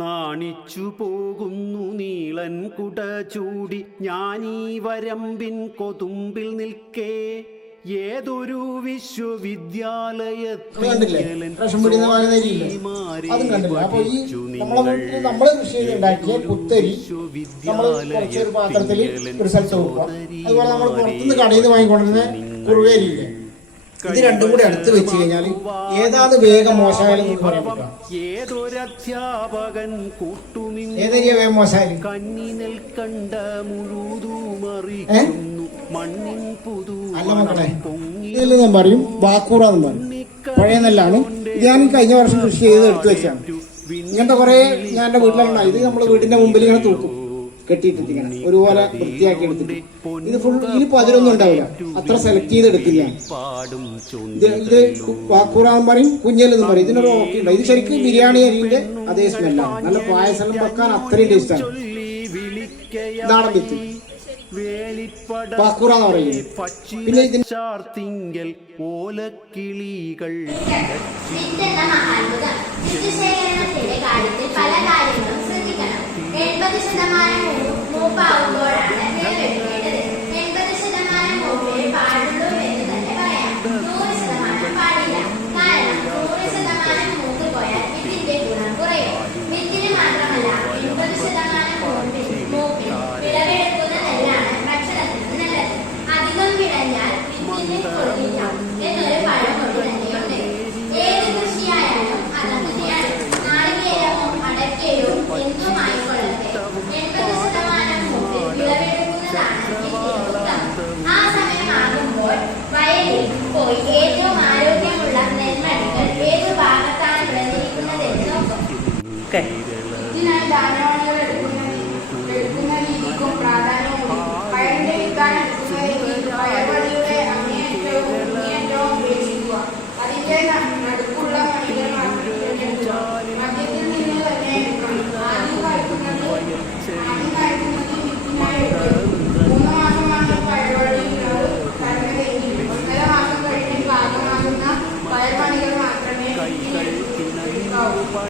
നാണിച്ചു പോകുന്നു നീളൻ കുട ചൂടി ഞാനീ വരമ്പിൻ കൊതുമ്പിൽ നിൽക്കേ ഏതൊരു വിശ്വവിദ്യാലയത്തിൽ ഇത് രണ്ടും കൂടി അടുത്ത് വെച്ച് കഴിഞ്ഞാൽ ഏതാണ് വേഗം മോശമായാലും ഏതൊരധ്യാപകൻ ഏതൊരു വേഗം മോശമായാലും അല്ല മക്കളെ, ഇതിൽ ഞാൻ പറയും വാക്കൂറാന്ന് പറയും. പഴയ നെല്ലാണ്. ഇത് ഞാൻ കഴിഞ്ഞ വർഷം കൃഷി ചെയ്ത് എടുത്തു വെച്ചാണ്. ഇങ്ങനത്തെ കുറെ ഞാൻ എന്റെ വീട്ടിലുണ്ടായി. ഇത് നമ്മള് വീടിന്റെ മുമ്പിൽ ഇങ്ങനെ തൂക്കും, കെട്ടിയിട്ടിങ്ങനെ ഒരുപോലെ വൃത്തിയാക്കി എടുത്തിട്ട്. ഇത് ഫുൾ ഇതിലിപ്പോ അതിലൊന്നും ഉണ്ടാവില്ല, അത്ര സെലക്ട് ചെയ്ത് എടുക്കില്ല. ഇത് വാക്കൂറാന്ന് പറയും, കുഞ്ഞലെന്ന് പറയും. ഇതിനൊരു ഓക്കെ ഉണ്ട്. ഇത് ശരിക്കും ബിരിയാണി അരിന്റെ അതേ സ്മെല്ലാണ്. നല്ല പായസം വെക്കാൻ അത്രയും ടേസ്റ്റാണ്. നാടൻ വിത്ത് വാക്കൂറാന്ന് പറയുന്നത്. പിന്നെ ഇതിന് ഓലക്കിളികൾ പല കാര്യങ്ങളും ശ്രദ്ധിക്കണം. 80% മൂപ്പാവുമ്പോഴാണ് നിലവെടുക്കേണ്ടത്. 80% മൂപ്പേ പാടുള്ളൂ എന്ന് തന്നെ പറയാം. 100% പാടില്ല. കാരണം 100% മൂത്ത് പോയാൽ വിത്തിന്റെ ഗുണം കുറയും. വിത്തിന് മാത്രമല്ല, 80% മൂപ്പിൽ വിളവെടുക്കുന്ന നെല്ലാണ് ഭക്ഷണത്തിന് നല്ലത്. അധികം വിളഞ്ഞാൽ വിത്തിന് കൊള്ളില്ല എന്നൊരു പഴമൊഴി തന്നെയുണ്ട്. ഏത് കൃഷിയായാലും അതങ്ങനെയാണ്. നാളികേരമോ അടയ്ക്കയോ എന്തുമായിക്കൊള്ളട്ടെ, 80% മൂപ്പിൽ വിളവെടുക്കുന്നതാണ് ഉത്തമം. ആ സമയമാകുമ്പോൾ വയലിൽ പോയി ഏറ്റവും ആരോഗ്യമുള്ള നെൽമണികൾ ഏതു ഭാഗത്താണ് വിളഞ്ഞിരിക്കുന്നതെന്ന് നോക്കും. ഇതിനായി ധാന്യവാണികൾ എടുക്കും.